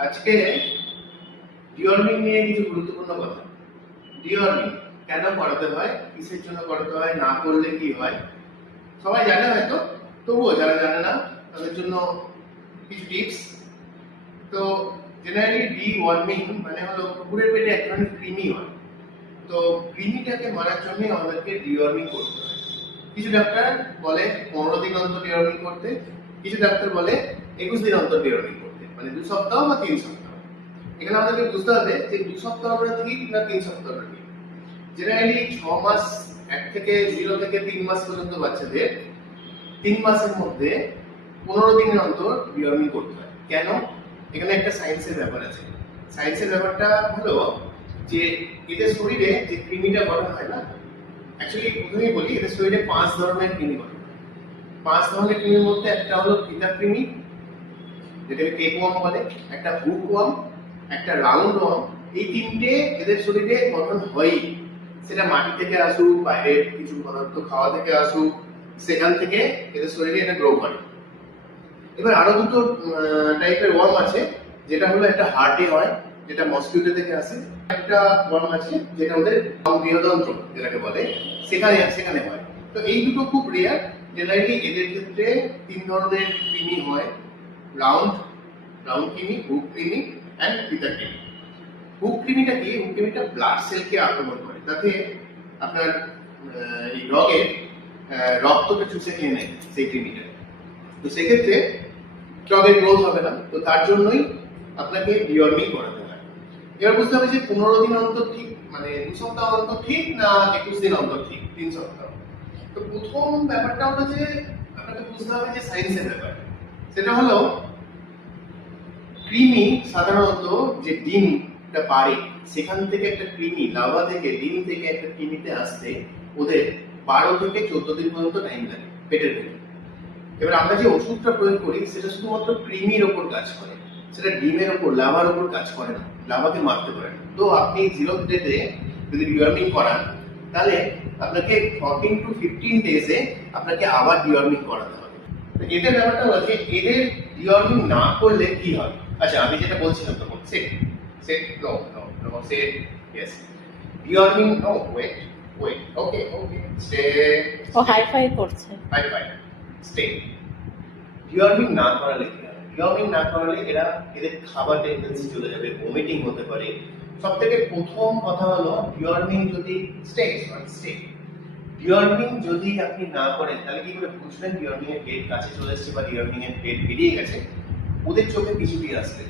আজকে ডিওয়ার্মিং নিয়ে কিছু গুরুত্বপূর্ণ কথা। ডিওয়ার্মিং কেন করাতে হয়, কিসের জন্য করাতে হয়, না করলে কি হয়, সবাই জানে হয়তো, তবুও যারা জানে না তাদের জন্য কিছু টিপস। তো জেনারেলি ডিওয়ার্মিং মানে হলো কুকুরের পেটে এক ধরনের কৃমি হয়। তো কৃমিটাকে মারার জন্য আমাদেরকে ডিওয়ার্মিং করতে হয়। কিছু ডাক্তার বলে 15 দিন অন্তর ডিওয়ার্মিং করতে, কিছু ডাক্তার বলে 21 দিন অন্তর ডিওয়ার্মিং করতে, মানে 2 সপ্তাহ বা 3 সপ্তাহ। এখানে আমাদেরকে বুঝতে হবে যে 2 সপ্তাহটা ঠিক না 3 সপ্তাহটা ঠিক। জেনারেলি 6 মাস, 1 থেকে 0 থেকে 3 মাস পর্যন্ত বাচ্চাদের 3 মাসের মধ্যে 15 দিনের অন্তর ডিওয়ার্মিং করতে হয়। কেন? এখানে একটা সায়েন্সের ব্যাপার আছে। সায়েন্সের ব্যাপারটা হলো যে এদের শরীরে যে কৃমিটা গঠন হয় না, অ্যাকচুয়ালি প্রথমেই বলি এদের শরীরে 5 ধরনের কৃমি গঠন হয়। 5 ধরনের কৃমির মধ্যে একটা হলো ফিতা কৃমি, যেটাকে টেপওয়ার্ম বলে, একটা হুকওয়ার্ম, একটা রাউন্ড ওয়ার্ম। এই তিনটে এদের শরীরে গঠন হয়ই, সেটা মাটি থেকে আসুক, বাইরের কিছু পদার্থ খাওয়া থেকে আসুক, সেখান থেকে এদের শরীরে এটা গ্রো করে। এবার আরো দুটো টাইপের ওয়ার্ম আছে, যেটা হলো একটা হার্টে হয়, যেটা মসকিউটো থেকে আসে। একটা ওয়ার্ম আছে যেটা ওদের বৃহদন্ত্র যেটাকে বলে, সেখানে সেখানে হয়। তো এই দুটো খুব রেয়ার। জেনারেলি এদের ক্ষেত্রে 3 ধরনের কৃমি হয়: রাউন্ড রাউন্ড কৃমি, হুক কৃমি অ্যান্ড ফিতা কৃমি। হুক কৃমিটা কি? হুক কৃমিটা ব্লাড সেলকে আক্রমণ করে, তাতে আপনার এই রগের রক্তকে চুষে খেয়ে নেয় সেই কৃমিটা। তো সেক্ষেত্রে রগের গ্রোথ হবে না, তো তার জন্যই আপনাকে ডিওয়ার্মিং করাতে হয়। এবার বুঝতে হবে যে 15 দিন অন্তর ঠিক, মানে 2 সপ্তাহ অন্তর ঠিক না 21 দিন অন্তর ঠিক, 3 সপ্তাহ। তো প্রথম ব্যাপারটা হলো যে আপনাকে বুঝতে হবে যে সায়েন্সের ব্যাপার। সেটা হলো কৃমি সাধারণত যে ডিমটা পারে, সেখান থেকে একটা কৃমি, লার্ভা থেকে, ডিম থেকে একটা কৃমিতে আসতে ওদের 12 থেকে 14 দিন পর্যন্ত টাইম লাগে পেটের ভেতরে। এবার আমরা যে ওষুধটা প্রয়োগ করি সেটা শুধুমাত্র কৃমির ওপর কাজ করে, সেটা ডিমের ওপর, লার্ভার ওপর কাজ করে না, লার্ভাকে মারতে পারে না। তো আপনি 0 ডেতে যদি ডিওয়ার্মিং করান, তাহলে আপনাকে 14 to 15 ডেজে আপনাকে আবার ডিওয়ার্মিং করাতে হবে। তো এটার ব্যাপারটা হচ্ছে এদের ডিওয়ার্মিং না করলে কি হয়। আচ্ছা, আমি যেটা বলছিলাম তখন set set no no no set yes deworming no wait wait okay okay stay ও হাইফাই করছে। High five stay. ডিওয়ার্মিং না করালে কি হবে? ডিওয়ার্মিং না করালে এদের খাবার টেন্ডেন্সি চলে যাবে, ভমিটিং হতে পারে। সব থেকে প্রথম কথা হলো ডিওয়ার্মিং যদি ডিওয়ার্মিং যদি আপনি না করেন, তাহলে কি করে বুঝবেন ডিওয়ার্মিং এর ডেট কাছে চলে এসেছে বা ডিওয়ার্মিং এর ডেট বেরিয়ে গেছে? ওদের চোখে কিছুটি আসবে,